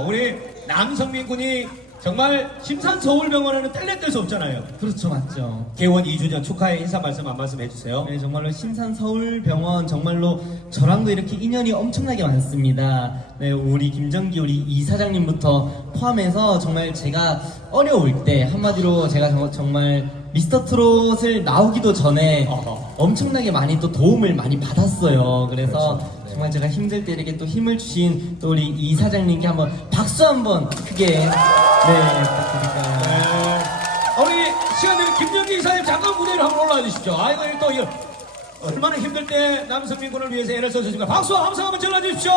우리 남성민 군이 정말 심산서울병원에는 뗄래 뗄 수 없잖아요. 그렇죠, 맞죠. 개원 2주년 축하의 인사 말씀 한 말씀 해주세요. 네, 정말로 신산서울병원 정말로 저랑도 이렇게 인연이 엄청나게 많습니다. 네, 우리 김정기 우리 이사장님부터 포함해서 정말 제가 어려울 때 한마디로 제가 정말 미스터 트롯을 나오기도 전에 엄청나게 많이 또 도움을 많이 받았어요. 그래서 그렇죠. 네. 정말 제가 힘들 때 이렇게 또 힘을 주신 또 우리 이사장님께 한번 박수 한번 크게 부탁드릴까요? 네. 우리 시간 되면 김정기 이사님 잠깐 무대로 한번 올라와 주십시오. 아이고 또 이거 얼마나 힘들 때 남성민 군을 위해서 애를 써주신가. 박수와 함성 한번 질러 주십시오.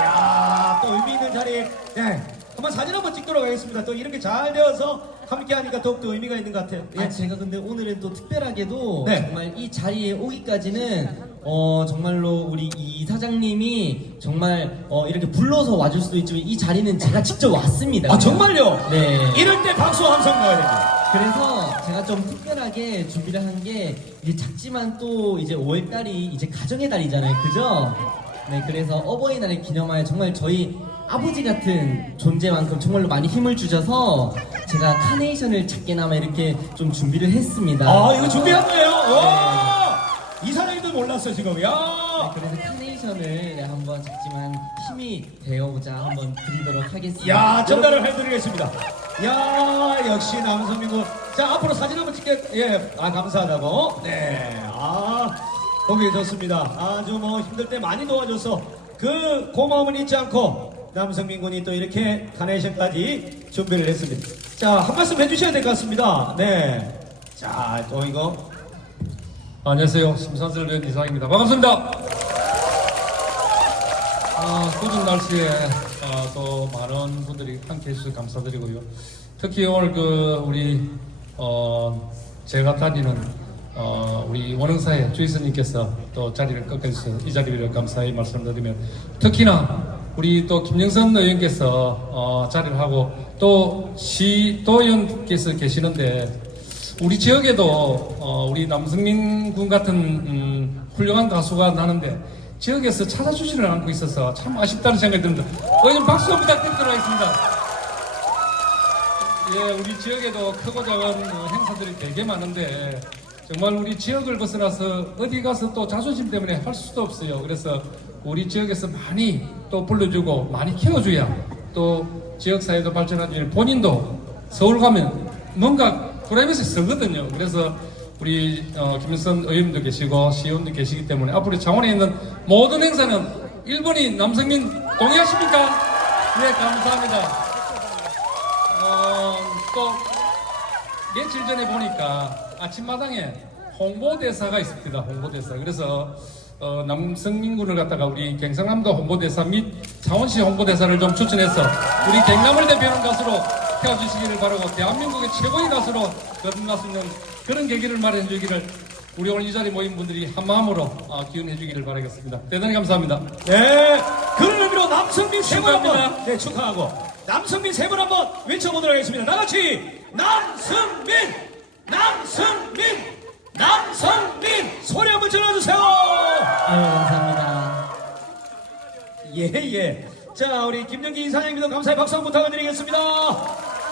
야, 또 의미 있는 자리. 네. 한번 사진 한번 찍도록 하겠습니다. 또 이렇게 잘 되어서 함께 하니까 더욱더 의미가 있는 것 같아요. 예. 제가 근데 오늘은 또 특별하게도 네. 정말 이 자리에 오기까지는 정말로 우리 이 사장님이 정말 이렇게 불러서 와줄 수도 있지만 이 자리는 제가 직접 왔습니다. 아, 정말요? 네. 이럴 때 박수와 함성 넣어야 됩니다. 그래서 제가 좀 특별하게 준비를 한 게 이제 작지만 또 이제 5월달이 이제 가정의 달이잖아요, 그죠? 네, 그래서 어버이날을 기념하여 정말 저희 아버지 같은 존재만큼 정말로 많이 힘을 주셔서 제가 카네이션을 작게나마 이렇게 좀 준비를 했습니다. 아, 이거 준비한 거예요? 와! 이사장님도 몰랐어, 지금. 야! 네, 그래서 카네이션을 한번 작지만 힘이 되어보자 한번 드리도록 하겠습니다. 야, 전달을 해드리겠습니다. 야, 역시 남성민군. 자, 앞으로 사진 한번 찍게. 예, 감사하다고. 네, 보기 좋습니다. 아주 뭐 힘들 때 많이 도와줘서 그 고마움은 잊지 않고 남성민 군이 또 이렇게 카네이션까지 준비를 했습니다. 자, 한 말씀 해주셔야 될 것 같습니다. 네. 자, 또 이거. 안녕하세요. 심산설변 이상입니다. 반갑습니다. 궂은 날씨에 또 많은 분들이 함께 해주셔서 감사드리고요. 특히 오늘 우리 제가 다니는 우리 원흥사의 주이스님께서 또 자리를 끝까지 이 자리를 감사히 말씀드리면 특히나 우리 또 김영선 의원께서 자리를 하고 또 시도의원께서 계시는데 우리 지역에도 우리 남성민 군 같은 훌륭한 가수가 나는데 지역에서 찾아주지를 않고 있어서 참 아쉽다는 생각이 듭니다. 의원님 박수 부탁드리도록 하겠습니다. 예, 우리 지역에도 크고 작은 행사들이 되게 많은데 정말 우리 지역을 벗어나서 어디 가서 또 자존심 때문에 할 수도 없어요. 그래서 우리 지역에서 많이 또 불러주고 많이 키워줘야 또 지역사회도 발전하지. 본인도 서울 가면 뭔가 프라이빗이 쓰거든요. 그래서 우리 김영선 의원도 계시고 시의원도 계시기 때문에 앞으로 창원에 있는 모든 행사는 1번이 남성민 동의하십니까? 네, 감사합니다. 또 며칠 전에 보니까 아침마당에 홍보대사가 있습니다. 홍보대사. 그래서 남성민군을 갖다가 우리 경상남도 홍보대사 및 창원시 홍보대사를 좀 추천해서 우리 경남을 대표하는 가수로 태워주시기를 바라고 대한민국의 최고의 가수로 거듭날 수 있는 그런 계기를 마련해 주기를 우리 오늘 이 자리에 모인 분들이 한마음으로 기원해 주기를 바라겠습니다. 대단히 감사합니다. 네, 그런 의미로 남성민 세 번 축하합니다. 한번 네, 축하하고 남성민 세 번 한번 외쳐보도록 하겠습니다. 다 같이 남성민, 남성민, 남성민 소리 한번 질러주세요. 아유, 감사합니다. 예. 자, 우리 김정기 이사장님도 감사의 박수 한번 부탁드리겠습니다.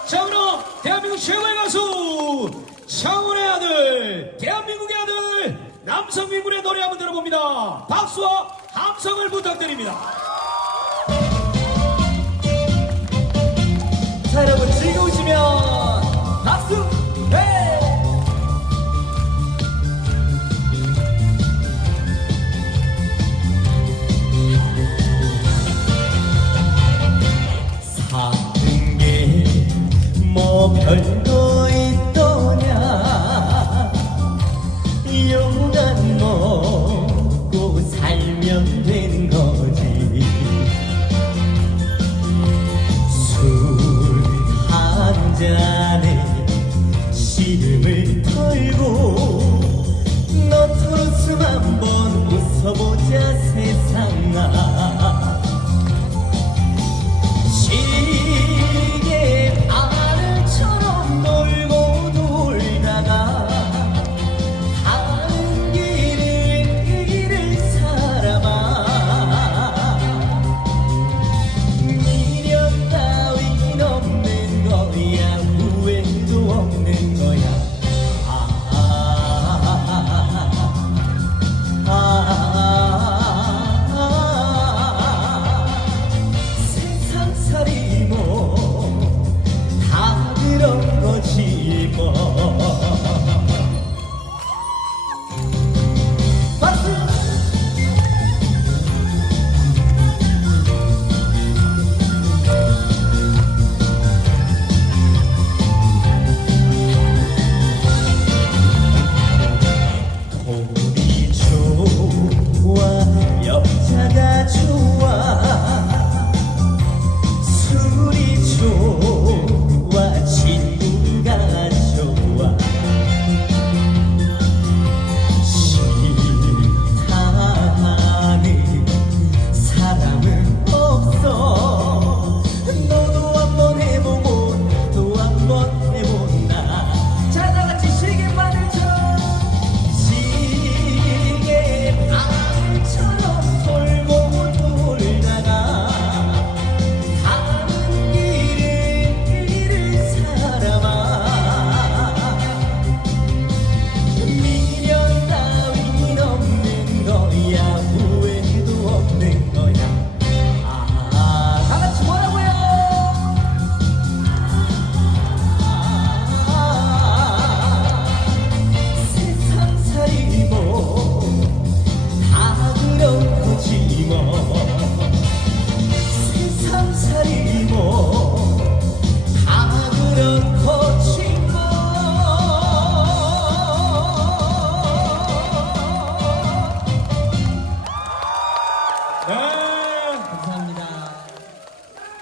자, 그럼 대한민국 최고의 가수 창원의 아들, 대한민국의 아들 남성민 군의 노래 한번 들어봅니다. 박수와 함성을 부탁드립니다. 자, 여러분 즐거우시면 박수! 네! 사는 게 뭐 별거 있더냐 용감 먹고 살면 되는 거지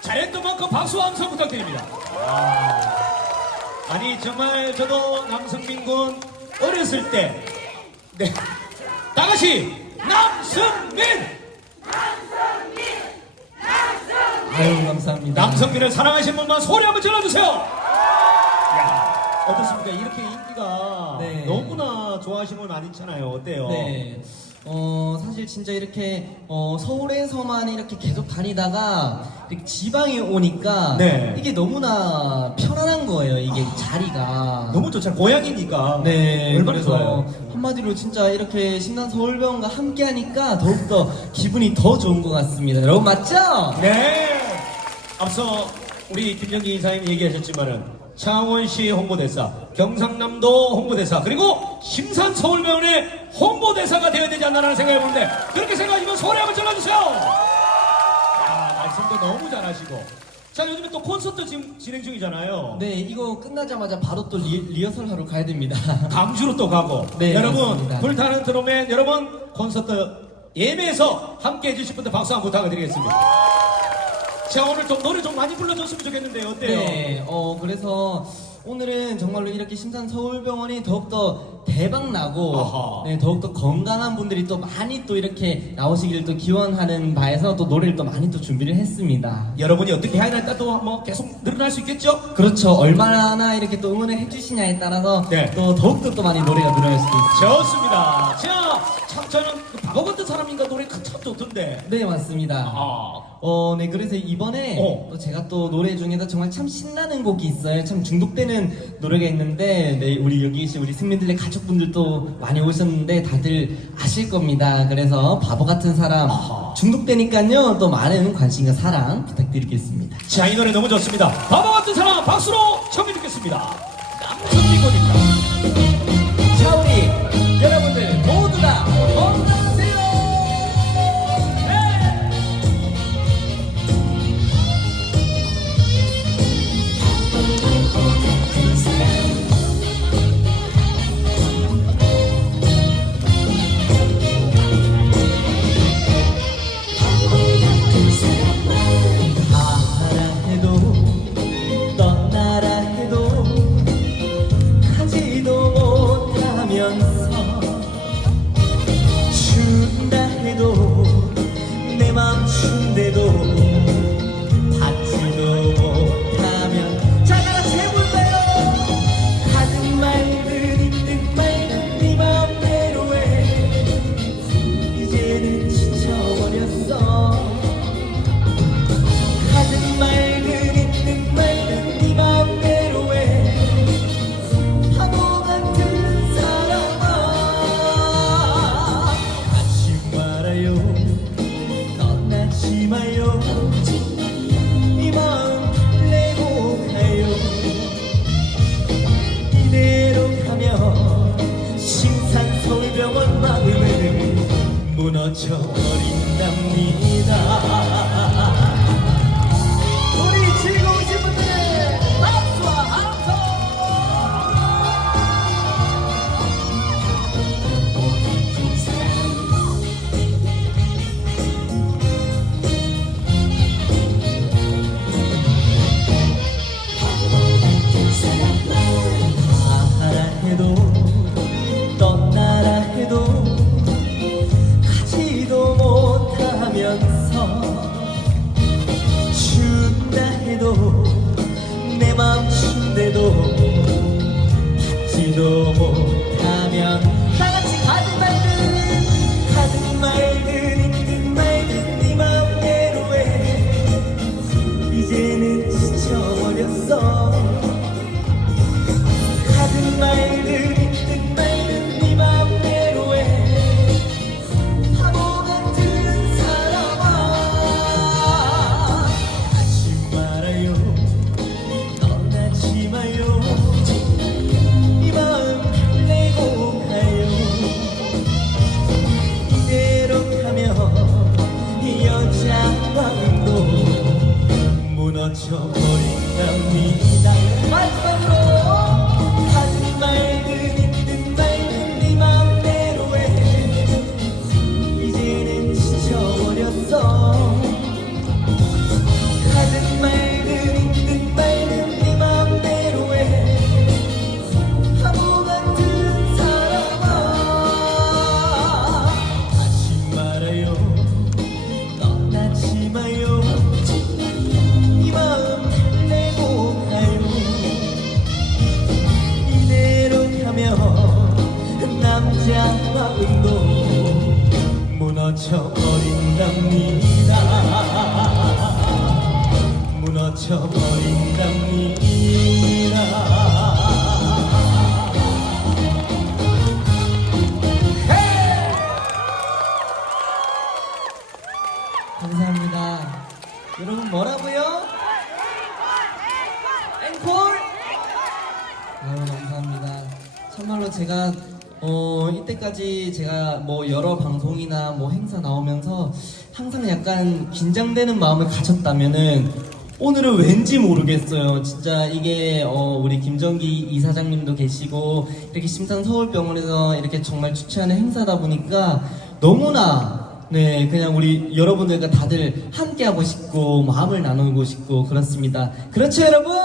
잘했던 만큼 박수와 함성 부탁드립니다. 아니 정말 저도 남성민 군 어렸을 때 네. 다 같이 남성민! 아유, 감사합니다. 남성민을 사랑하시는 분만 소리 한번 질러주세요. 야, 어떻습니까? 이렇게 인기가 네. 너무나 좋아하시는 분 많잖아요. 어때요? 네. 사실 진짜 이렇게 서울에서만 이렇게 계속 다니다가 이렇게 지방에 오니까 네. 이게 너무나 편안한 거예요. 이게 자리가. 너무 좋잖아요. 고향이니까. 네, 얼마나 그래서 좋아요. 한마디로 진짜 이렇게 신난 서울병원과 함께 하니까 더욱더 기분이 더 좋은 것 같습니다. 여러분 맞죠? 네. 앞서 우리 김정기 이사님 얘기하셨지만은 창원시 홍보대사, 경상남도 홍보대사, 그리고 심산 서울병원의 홍보대사가 되어야 되지 않나라는 생각이 드는데 그렇게 생각하시면 소리 한번 질러주세요. 야, 말씀도 너무 잘하시고. 자, 요즘에 또 콘서트 지금 진행 중이잖아요. 네, 이거 끝나자마자 바로 또 리허설 하러 가야 됩니다. 강주로 또 가고. 네, 여러분, 맞습니다. 불타는 드럼맨 여러분 콘서트 예매해서 함께 해주실 분들 박수 한번 부탁드리겠습니다. 자, 오늘 좀 노래 좀 많이 불러줬으면 좋겠는데요. 어때요? 네, 그래서 오늘은 정말로 이렇게 심산 서울병원이 더욱더 대박 나고, 아하. 네, 더욱더 건강한 분들이 또 많이 또 이렇게 나오시기를 또 기원하는 바에서 또 노래를 또 많이 또 준비를 했습니다. 여러분이 어떻게 해야 할까 또 뭐 계속 늘어날 수 있겠죠? 그렇죠. 얼마나 이렇게 또 응원을 해주시냐에 따라서 네. 또 더욱더 또 많이 노래가 늘어날 수도 있어요. 좋습니다. 자, 참 저는 그 바보 같은 사람인가 노래 참 좋던데. 네, 맞습니다. 네, 그래서 이번에 또 제가 또 노래 중에도 정말 참 신나는 곡이 있어요. 참 중독되는 노래가 있는데, 네, 우리 여기 계신 우리 승민들의 가족분들도 많이 오셨는데 다들 아실 겁니다. 그래서 바보 같은 사람 중독되니까요. 또 많은 관심과 사랑 부탁드리겠습니다. 자, 이 노래 너무 좋습니다. 바보 같은 사람 박수로 청해 듣겠습니다. 남성민군입니다. 자, 우리 여러분들 모두 다 건강하세요. 가라 해도 떠나라 해도 가지도 못하면서 준다 해도 내 맘 준대도 받지도 못하면 자 다같이 해볼까요? 가든 말든 있든 말든 네 맘대로 해 이제는 지쳐버렸어 가든 말든 있든 말든 네 맘대로 해 바보 같은 사람아 가지 말아요 떠나지 마요 이 마음 내고 가요 이대로 가면 심산 서울병원 마음은 무너져 버린답니다 우리 즐거우신 분들 박수와 함성 가라 해도 떠나라 해도 가지도 못하면서 준다 해도 내 맘 준대도 받지도 못하면 다같이 가든 말든 있든 말든 네 맘대로 해 이제는 지쳐버렸어 가든 말든 있든 말든 네 맘대로 해 바보 같은 사람아 가지 말아요 떠나지 마요 이 마음 내고 가요 이대로 가면 이 여자 마음도 무너져 버린답니다 마지막으로 가든 말든 있든 말든 네 맘대로 해 이제는 지쳐버렸어 가든 잊혀버린답니다. 감사합니다. 여러분 뭐라고요? 앵콜! 아유 감사합니다. 참말로 제가 이때까지 제가 뭐 여러 방송이나 뭐 행사 나오면서 항상 약간 긴장되는 마음을 가졌다면은 오늘은 왠지 모르겠어요. 진짜 이게 우리 김정기 이사장님도 계시고 이렇게 심산 서울병원에서 이렇게 정말 주최하는 행사다 보니까 너무나 네, 그냥 우리 여러분들과 다들 함께 하고 싶고 마음을 나누고 싶고 그렇습니다. 그렇죠, 여러분?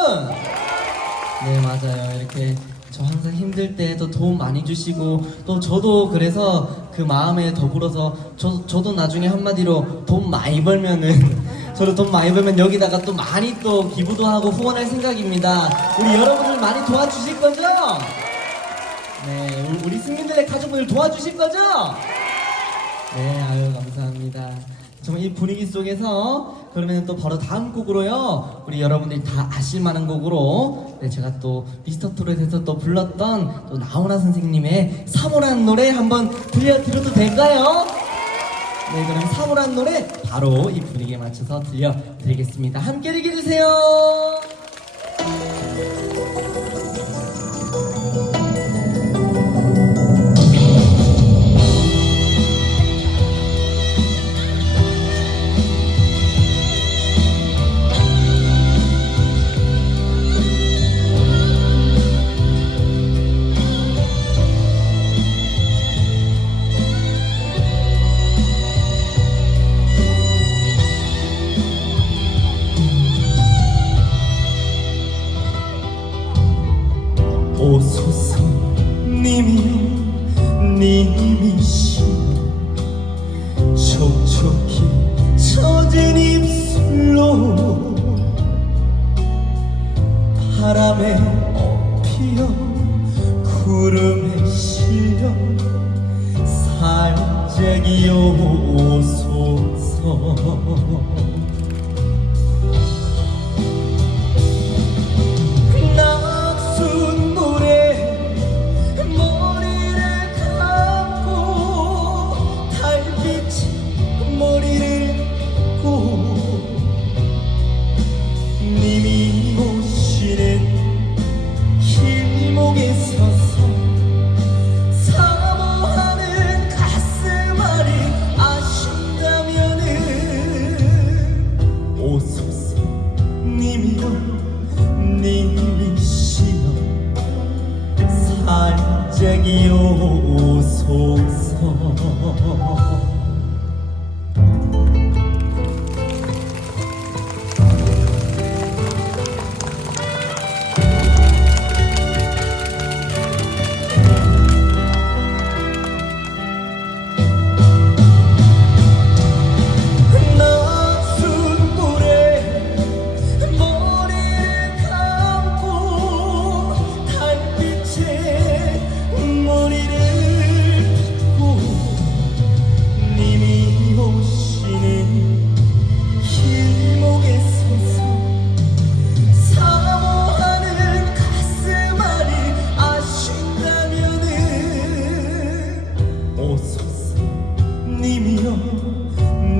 네, 맞아요. 이렇게 저 항상 힘들 때도 도움 많이 주시고 또 저도 그래서 그 마음에 더불어서 저도 나중에 한마디로 돈 많이 벌면은 저도 돈 많이 벌면 여기다가 또 많이 또 기부도 하고 후원할 생각입니다. 우리 여러분들 많이 도와주실 거죠? 네, 우리 승민들의 가족분들 도와주실 거죠? 네, 아유 감사합니다. 정말 이 분위기 속에서 그러면 또 바로 다음 곡으로요. 우리 여러분들이 다 아실 만한 곡으로 네, 제가 또 미스터 트롯에서 또 불렀던 또 나훈아 선생님의 사모라는 노래 한번 들려드려도 될까요? 네, 그럼 사모라는 노래 바로 이 분위기에 맞춰서 들려드리겠습니다. 함께 즐겨주세요. 오소서 님이시여 촉촉히 젖은 입술로 바람에 피어 구름에 실려 살짝이 오소서 살짝이 오소서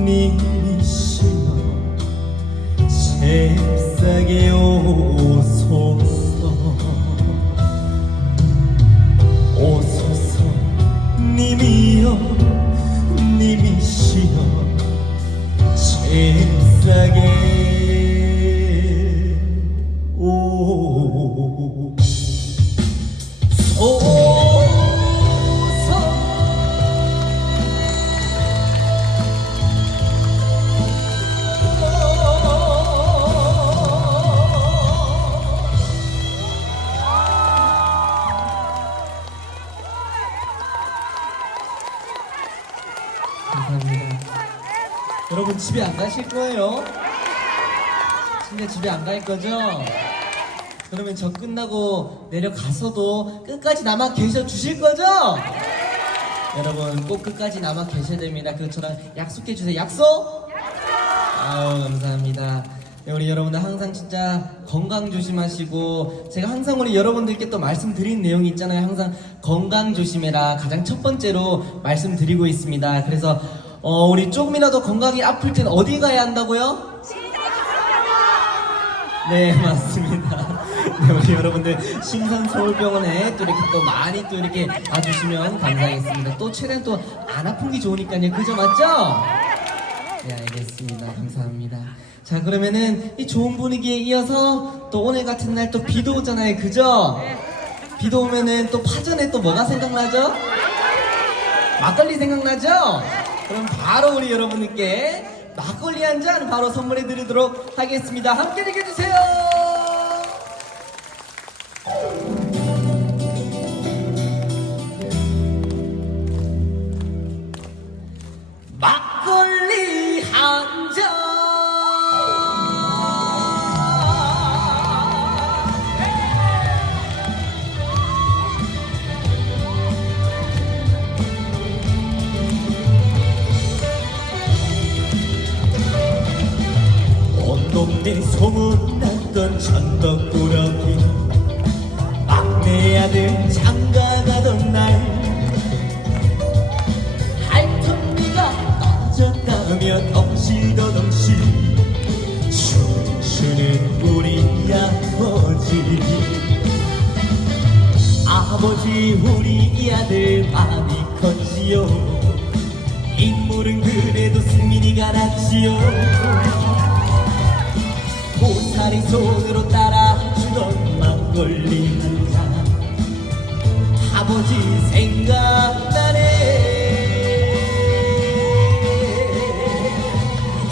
님이시여 잽싸게 오소서 오소서 님이여 님이시여 잽싸게 오소서 감사합니다. 여러분 집에 안 가실 거예요? 진짜 집에 안 갈 거죠? 그러면 저 끝나고 내려가서도 끝까지 남아 계셔 주실 거죠? 여러분 꼭 끝까지 남아 계셔야 됩니다. 그 저랑 약속해 주세요. 약속? 아유 감사합니다. 네, 우리 여러분들 항상 진짜 건강 조심하시고 제가 항상 우리 여러분들께 또 말씀드린 내용이 있잖아요. 항상 건강 조심해라 가장 첫 번째로 말씀드리고 있습니다. 그래서 우리 조금이라도 건강이 아플 땐 어디 가야 한다고요? 네, 맞습니다. 네, 우리 여러분들 신산서울병원에 또 이렇게 또 많이 또 이렇게 와주시면 감사하겠습니다. 또 최대한 또 안 아픈 게 좋으니까요. 그죠, 맞죠? 네, 알겠습니다. 감사합니다. 자, 그러면은 이 좋은 분위기에 이어서 또 오늘 같은 날 또 비도 오잖아요. 그죠? 비도 오면은 또 파전에 또 뭐가 생각나죠? 막걸리 생각나죠? 그럼 바로 우리 여러분들께 막걸리 한 잔 바로 선물해 드리도록 하겠습니다. 함께 즐겨주세요. 막걸리 한 잔. 온 동네 소문났던 천덕꾸러기 막내 아들 장가가던 날 할턴니가 떠졌다며 덩실더덩실 춤을 추는 우리 아버지 아버지 우리 아들 많이 컸지요 인물은 그래도 승민이가 낫지요 보살이 손으로 따라주던 막걸리 한 잔 아버지 생각나네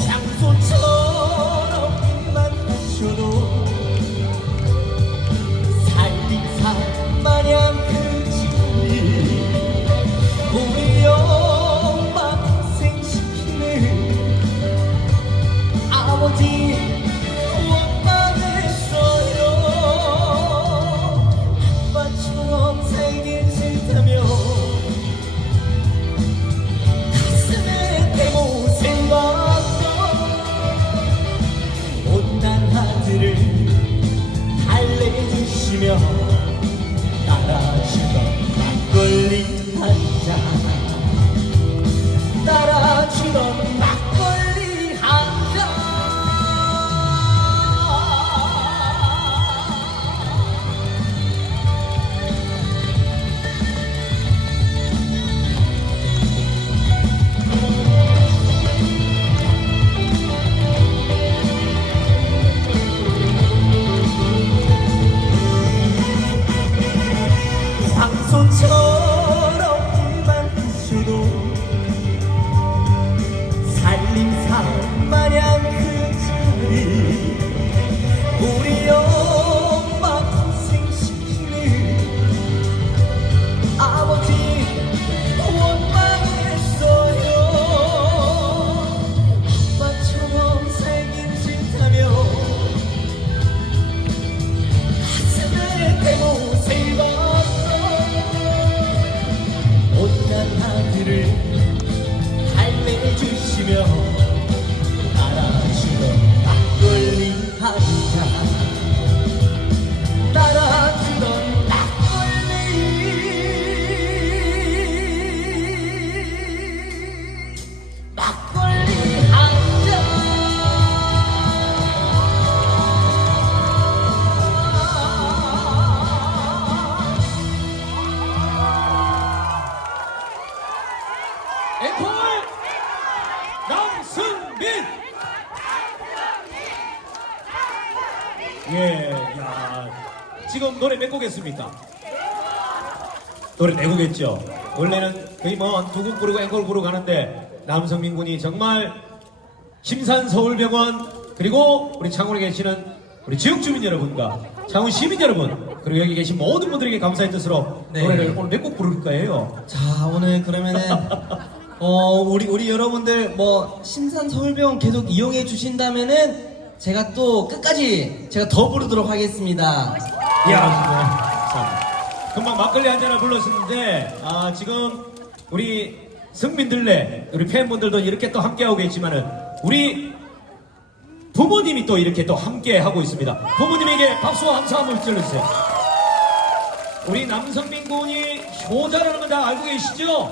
장소처럼 입만 맞춰도 살림살 마냥 그 자리 우리 엄마 고생시키는 아버지 아빠처럼 살길 싫다며 가슴에 대못을 박던 못난 아들을 달래주시며 따라주던 막걸리 한잔 따라주던 막걸리 한잔 황소처럼 입만 부셔도 살림살 마냥 그 자리 우리 엄마 고생시키는 아버지 원망했어요 아빠처럼 살긴 싫다며 가슴에 대못을 박던 못난 아들을 달래주시며 따라주던 막걸리 한잔 따라주던 막걸리 한잔 앵콜 남승민. 예, 야, 지금 노래 몇 곡 했습니까? 노래 4곡 했죠. 원래는 거의 뭐 2곡 부르고 앵콜 부르고 가는데 남성민 군이 정말 심산 서울병원 그리고 우리 창원에 계시는 우리 지역 주민 여러분과 창원 시민 여러분 그리고 여기 계신 모든 분들에게 감사의 뜻으로 네. 노래를 오늘 몇 곡 부를 거예요. 자, 오늘 그러면은 우리 여러분들 뭐 신산 서울병원 계속 이용해 주신다면은 제가 또 끝까지 제가 더 부르도록 하겠습니다. 이야, 참. 금방 막걸리 한 잔을 불렀었는데, 지금 우리 승민들네, 우리 팬분들도 이렇게 또 함께하고 계시지만은, 우리 부모님이 또 이렇게 또 함께 하고 있습니다. 부모님에게 박수와 함성 한번 질러주세요. 우리 남성민 군이 효자라는 건 다 알고 계시죠?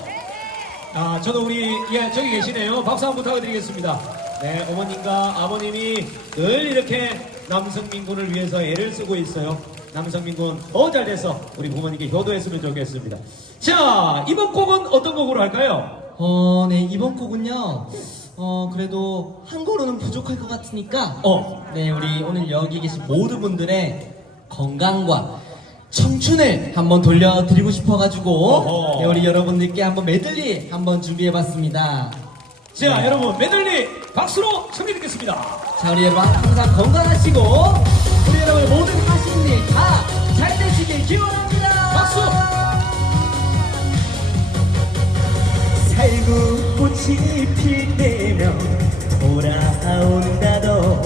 아, 저도 우리, 예, 저기 계시네요. 박수 한번 부탁드리겠습니다. 네, 어머님과 아버님이 늘 이렇게 남성민 군을 위해서 애를 쓰고 있어요. 남성민 군 더 잘 돼서 우리 부모님께 효도했으면 좋겠습니다. 자, 이번 곡은 어떤 곡으로 할까요? 네, 이번 곡은요, 그래도 한 곡으로는 부족할 것 같으니까, 네, 우리 오늘 여기 계신 모든 분들의 건강과 청춘을 한번 돌려드리고 싶어가지고, 어허. 네, 우리 여러분들께 한번 메들리 한번 준비해봤습니다. 자, 여러분, 메들리 박수로 청해 듣겠습니다. 자, 우리 여러분 항상 건강하시고, 우리 여러분 모든 하시는 일 다 잘 되시길 기원합니다. 박수! 살구 꽃이 필 때면 돌아온다도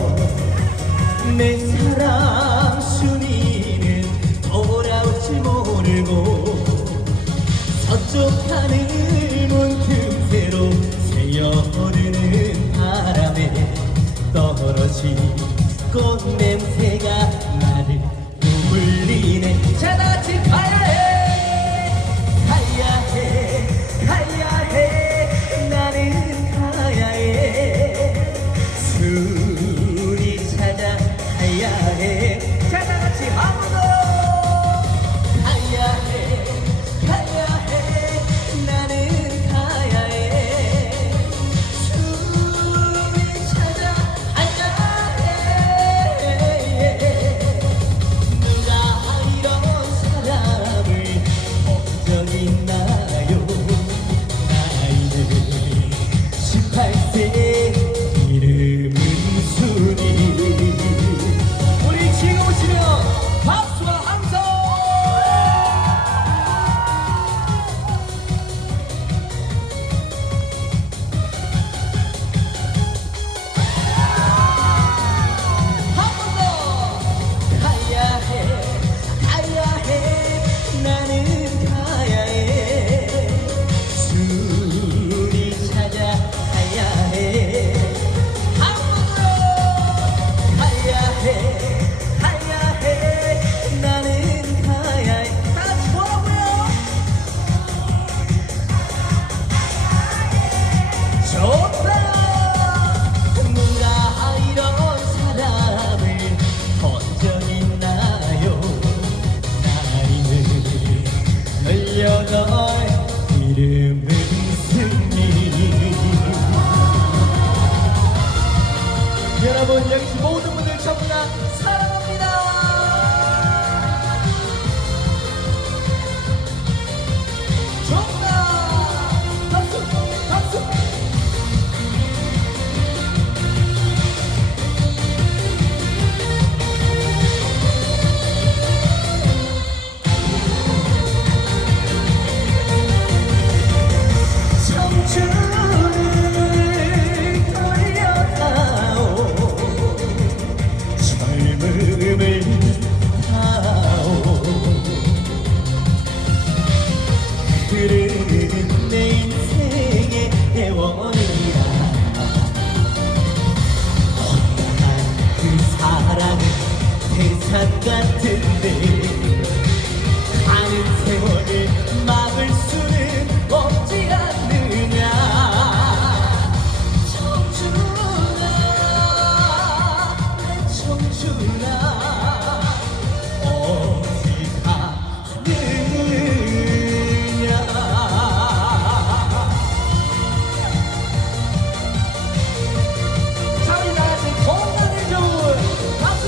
내 사랑 순이는 돌아올지 모르고 서쪽 하늘 문틈새로 새어오르는 바람에 떨어진 꽃냄새가 나를 울리네. 자, 다같이 가야해, 가야해, 가야해, 나는 가야해, 순이 찾아 가야해. 자, 다같이 한번더 가야해, 가야해, 나는 가야해, 순이 찾아 가야해. 누가 이런 사람을 걱정했나요? 나이는 18세, 이름은 순이. 우리 즐거우시면 박수와 함성! 한 번 더! 가야해, 가야해, 나는 가야해, 순이 찾아 가야해. 한 번 더! 가야해, 가야해, 나는 가야해. 다 같이 뭐라고요? 좋다! 누가 이런 사람을 번쩍이나요? 나이는 18, 이름은 승리. 여러분, 여기 모든 분들 전부 다 사랑합니다. 좋다! 박수! 박수! 청춘을 돌려다오, 젊음을 다오. 흐르는 내 인생의 애원이야. 헛다한 그 사랑은 대산 같은데 가는 세월을 막을 수는 없지 않느냐. 청춘아, 내 청춘아, 어디 가느냐. 자, 우리 다같이 건강에 좋은 박수!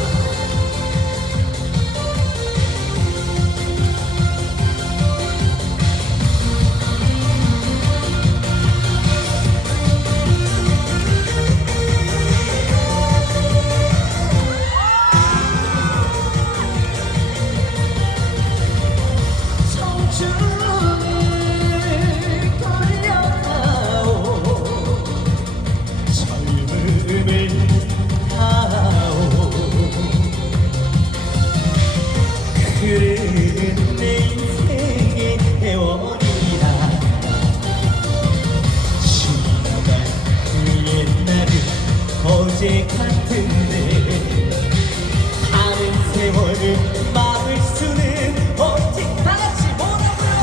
막을 수는 없지 다 같이 뭐라고요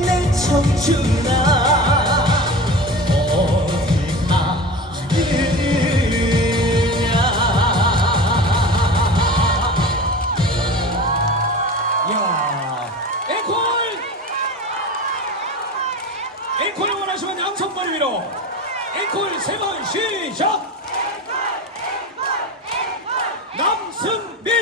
내 청춘아 이야, 앵콜! 앵콜을 원하시면 양손머리 위로. 앵콜 세 번 시작! 남승민!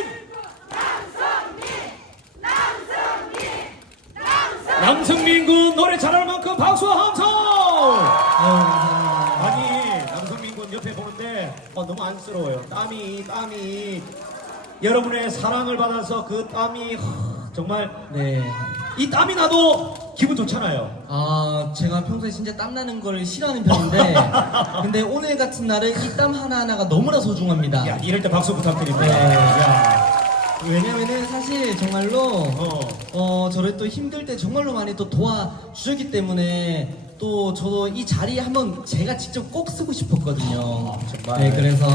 남승민 군 노래 잘할 만큼 박수와 함성! 아니, 남승민 군 옆에 보는데 너무 안쓰러워요. 땀이 여러분의 사랑을 받아서 그 땀이 정말 네. 이 땀이 나도 기분 좋잖아요. 아, 제가 평소에 진짜 땀 나는 걸 싫어하는 편인데, 근데 오늘 같은 날은 이 땀 하나하나가 너무나 소중합니다. 야, 이럴 때 박수 부탁드립니다. 네. 야, 왜냐면은 사실 정말로, 어. 저를 또 힘들 때 정말로 많이 또 도와주셨기 때문에, 또 저도 이 자리에 한번 제가 직접 꼭 쓰고 싶었거든요. 정말. 네, 그래서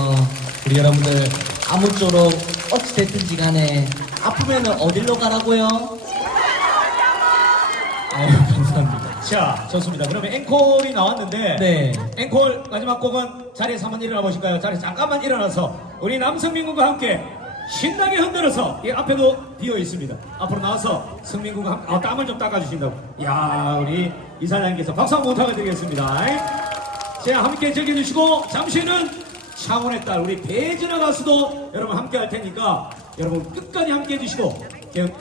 우리 여러분들 아무쪼록 어찌됐든지 간에 아프면은 어딜로 가라고요? 아유, 감사합니다. 자, 좋습니다. 그러면 앵콜이 나왔는데, 네. 앵콜 마지막 곡은 자리에서 한번 일어나 보실까요? 자리에 잠깐만 일어나서 우리 남승민 군과 함께 신나게 흔들어서 이 앞에도 비어 있습니다. 앞으로 나와서 승민 군과 함께 땀을 좀 닦아주신다고. 야, 우리 이사장님께서 박수 한번 부탁드리겠습니다. 자, 함께 즐겨주시고 잠시는 창원의 딸 우리 배진아 가수도 여러분 함께 할 테니까 여러분 끝까지 함께 해주시고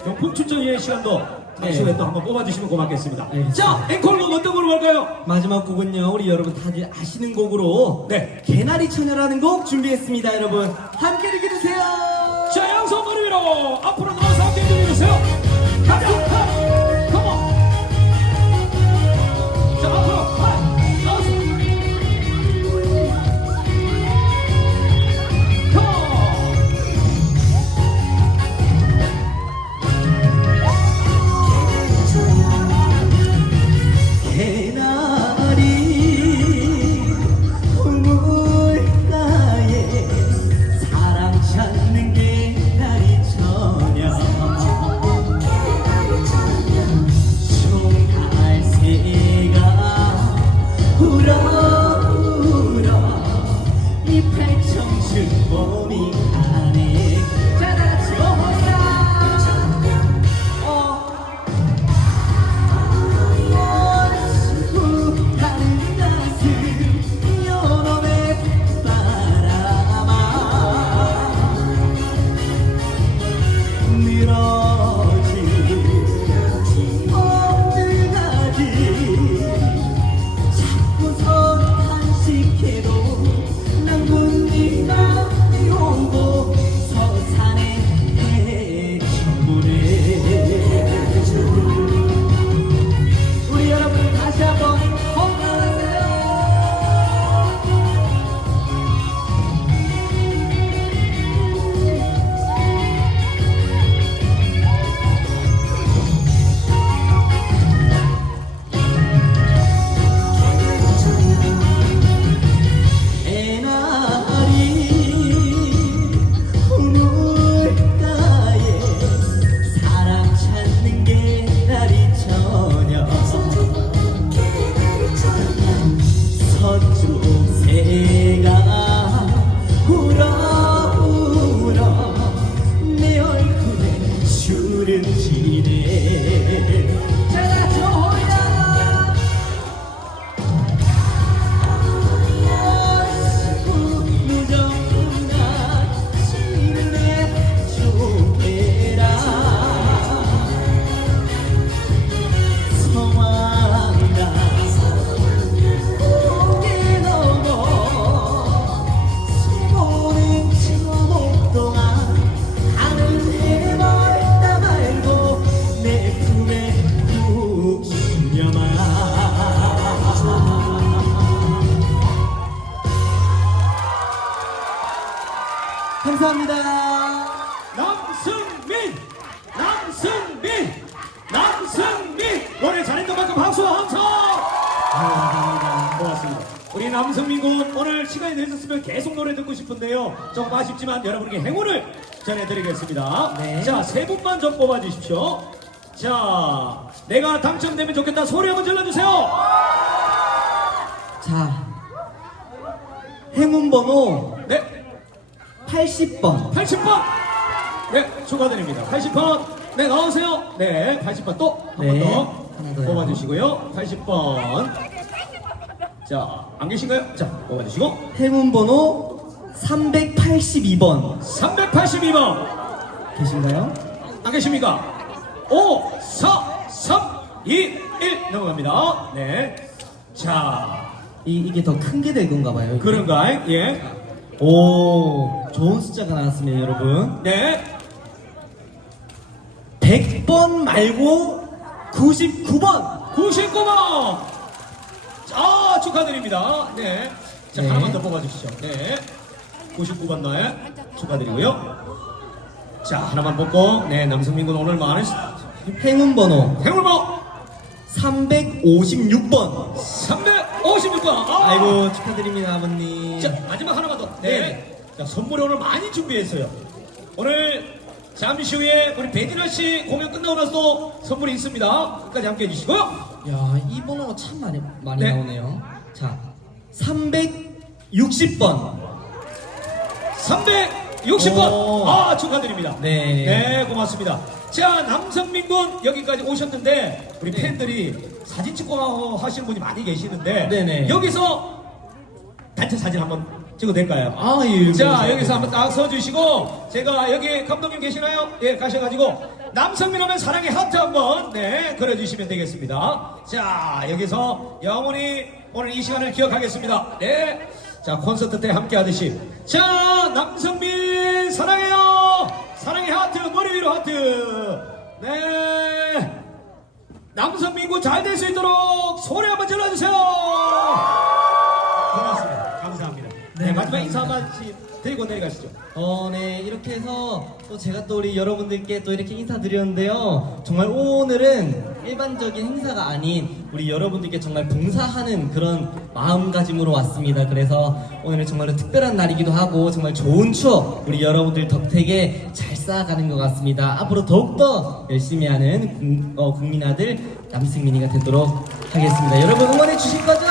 경품 추천의 시간도 잠시 후에 또 한번 뽑아주시면 고맙겠습니다. 네. 자, 앵콜곡 어떤 곡으로 갈까요? 마지막 곡은요, 우리 여러분 다들 아시는 곡으로 네. 개나리 처녀라는 곡 준비했습니다. 여러분 함께 즐겨주세요. 자, 양손 머리 위로 앞으로 나와서 함께 해주세요. 가자! 컴온! 자, 앞으로 나와서 개나리 우물가에 사랑 찾는 개나리 처녀 총갈새가 울어 이 팔청춘 몸이 가네 자 다같이 오호야 다른 가슴 연놈의 바람아 늘어진 엉덩아리 자꾸선 간직해도 난 못 네가 오고 서산에 해주네 우리 여러분 다시 한번 건강하세요. 개나리 우물가에 사랑 찾는 개나리 처녀 서쪽 새가 울어 내 얼굴에 주름 지네 자 저호야 무정나 시내 조개라 성황가 고개 넘어 수고는 저 동안 가는 해멀다 말고 내 품에 푹 숨겨마 감사합니다. 남승민 노래 잘했던 만큼 박수와 함성. 감사합니다. 고맙습니다. 우리 우리 남성민 군 오늘 시간이 되셨으면 계속 노래 듣고 싶은데요. 조금 아쉽지만 여러분께 행운을 전해드리겠습니다. 네. 자, 세 분만 좀 뽑아주십시오. 자, 내가 당첨되면 좋겠다 소리 한번 질러주세요. 자, 행운 번호 네, 80번. 80번. 네, 축하드립니다. 80번. 네, 나오세요. 네, 80번 또 한 번 네, 더 하나 더요. 뽑아주시고요. 80번. 자, 안 계신가요? 자, 뽑아주시고. 행운 번호 382번. 382번. 계신가요? 안 계십니까? 5, 4, 3, 2, 1 넘어갑니다. 네. 자, 이게 더 큰 게 될 건가 봐요. 그런가? 예. 오, 좋은 숫자가 나왔습니다, 여러분. 네. 100번 말고 99번. 99번. 아, 축하드립니다. 네. 자, 네. 하나만 더 뽑아주시죠. 네. 99번 네. 축하드리고요. 자, 하나만 뽑고. 네, 남성민군 오늘 많은 행운 번호 행운번 356번. 356번. 아. 아이고, 축하드립니다, 아버님. 자, 마지막 하나만 더. 네. 네. 자, 선물이 오늘 많이 준비했어요. 오늘 잠시 후에 우리 배진아 씨 공연 끝나고 나서 선물이 있습니다. 끝까지 함께 해주시고요. 야, 이 번호가 참 많이 네. 나오네요. 자, 360번. 360번. 오. 아, 축하드립니다. 네. 네, 고맙습니다. 자, 남성민군 여기까지 오셨는데 우리 팬들이 사진 찍고 하시는 분이 많이 계시는데 네네. 여기서 단체 사진 한번 찍어도 될까요? 아, 예. 자, 여기서 한번 딱 서주시고, 제가 여기 감독님 계시나요? 예, 가셔가지고, 남성민 하면 사랑의 하트 한번, 네, 그려주시면 되겠습니다. 자, 여기서 영원히 오늘 이 시간을 기억하겠습니다. 네. 자, 콘서트 때 함께 하듯이. 자, 남성민 사랑해요! 사랑의 하트, 머리 위로 하트. 네. 남성민군 잘 될 수 있도록 소리 한번 질러주세요! 고맙습니다. 감사합니다. 네, 마지막 인사 한마디 드리고 내려가시죠. 네, 이렇게 해서 또 제가 또 우리 여러분들께 또 이렇게 인사드렸는데요. 정말 오늘은 일반적인 행사가 아닌 우리 여러분들께 정말 봉사하는 그런 마음가짐으로 왔습니다. 그래서 오늘은 정말로 특별한 날이기도 하고 정말 좋은 추억 우리 여러분들 덕택에 잘 쌓아가는 것 같습니다. 앞으로 더욱더 열심히 하는 국민 아들 남승민이가 되도록 하겠습니다. 여러분 응원해 주실 거죠?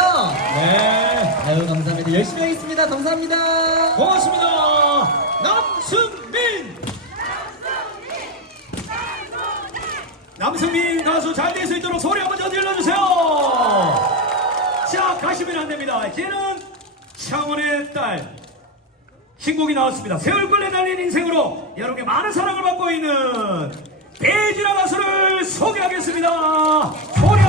네. 아유, 감사합니다. 열심히 하겠습니다. 감사합니다. 고맙습니다. 남승민! 남승민 가수 잘 될 수 있도록 소리 한번 더 질러주세요. 자, 가시면 안 됩니다. 이제는 창원의 딸 신곡이 나왔습니다. 세월권에 달린 인생으로 여러분께 많은 사랑을 받고 있는 배진아 가수를 소개하겠습니다. 소리